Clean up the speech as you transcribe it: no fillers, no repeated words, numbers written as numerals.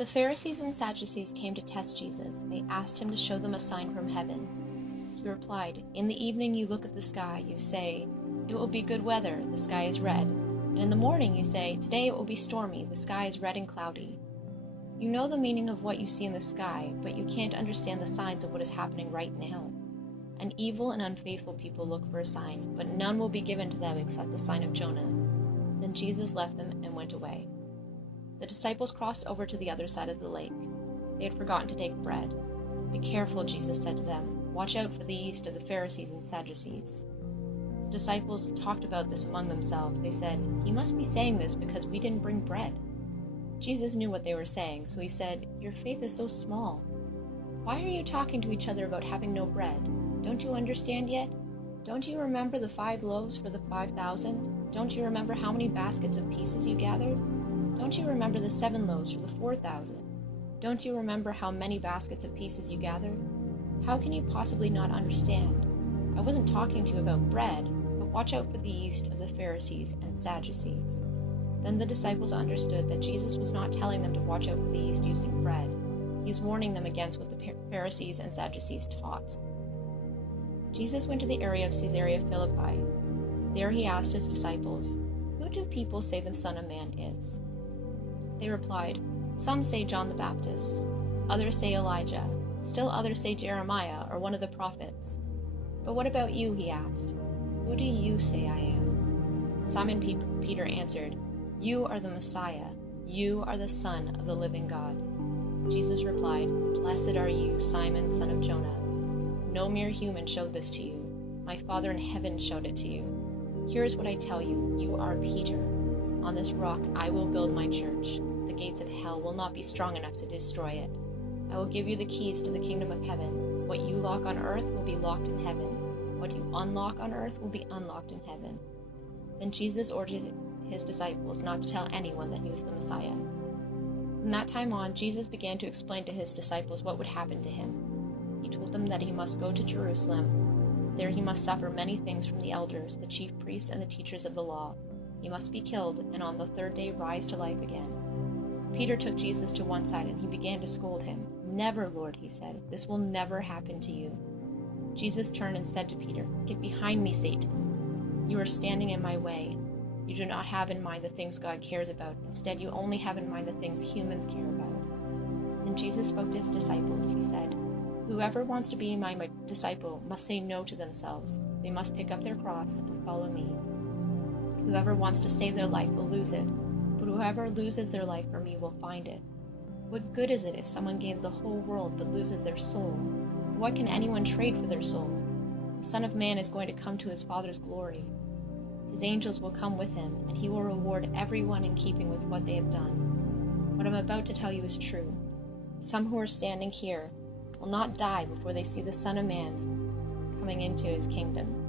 The Pharisees and Sadducees came to test Jesus. They asked him to show them a sign from heaven. He replied, "In the evening you look at the sky, you say, 'It will be good weather, the sky is red.' And in the morning you say, 'Today it will be stormy, the sky is red and cloudy.' You know the meaning of what you see in the sky, but you can't understand the signs of what is happening right now. An evil and unfaithful people look for a sign, but none will be given to them except the sign of Jonah." Then Jesus left them and went away. The disciples crossed over to the other side of the lake. They had forgotten to take bread. "Be careful," Jesus said to them. "Watch out for the yeast of the Pharisees and Sadducees." The disciples talked about this among themselves. They said, "He must be saying this because we didn't bring bread." Jesus knew what they were saying, so he said, "Your faith is so small. Why are you talking to each other about having no bread? Don't you understand yet? Don't you remember the 5 loaves for the 5,000? Don't you remember how many baskets of pieces you gathered? Don't you remember the 7 loaves for the 4,000? Don't you remember how many baskets of pieces you gathered? How can you possibly not understand? I wasn't talking to you about bread, but watch out for the yeast of the Pharisees and Sadducees." Then the disciples understood that Jesus was not telling them to watch out for the yeast using bread. He was warning them against what the Pharisees and Sadducees taught. Jesus went to the area of Caesarea Philippi. There he asked his disciples, "Who do people say the Son of Man is?" They replied, "Some say John the Baptist, others say Elijah, still others say Jeremiah or one of the prophets. But what about you?" he asked. "Who do you say I am?" Simon Peter answered, "You are the Messiah. You are the Son of the living God." Jesus replied, "Blessed are you, Simon, son of Jonah. No mere human showed this to you. My Father in heaven showed it to you. Here is what I tell you. You are Peter. On this rock I will build my church. The gates of hell will not be strong enough to destroy it. I will give you the keys to the kingdom of heaven. What you lock on earth will be locked in heaven. What you unlock on earth will be unlocked in heaven." Then Jesus ordered his disciples not to tell anyone that he was the Messiah. From that time on, Jesus began to explain to his disciples what would happen to him. He told them that he must go to Jerusalem. There he must suffer many things from the elders, the chief priests, and the teachers of the law. He must be killed, and on the 3rd day rise to life again. Peter took Jesus to one side, and he began to scold him. "Never, Lord," he said. "This will never happen to you." Jesus turned and said to Peter, "Get behind me, Satan. You are standing in my way. You do not have in mind the things God cares about. Instead, you only have in mind the things humans care about." Then Jesus spoke to his disciples. He said, "Whoever wants to be my disciple must say no to themselves. They must pick up their cross and follow me. Whoever wants to save their life will lose it, but whoever loses their life for me will find it. What good is it if someone gains the whole world but loses their soul? What can anyone trade for their soul? The Son of Man is going to come to his Father's glory. His angels will come with him, and he will reward everyone in keeping with what they have done. What I'm about to tell you is true. Some who are standing here will not die before they see the Son of Man coming into his kingdom."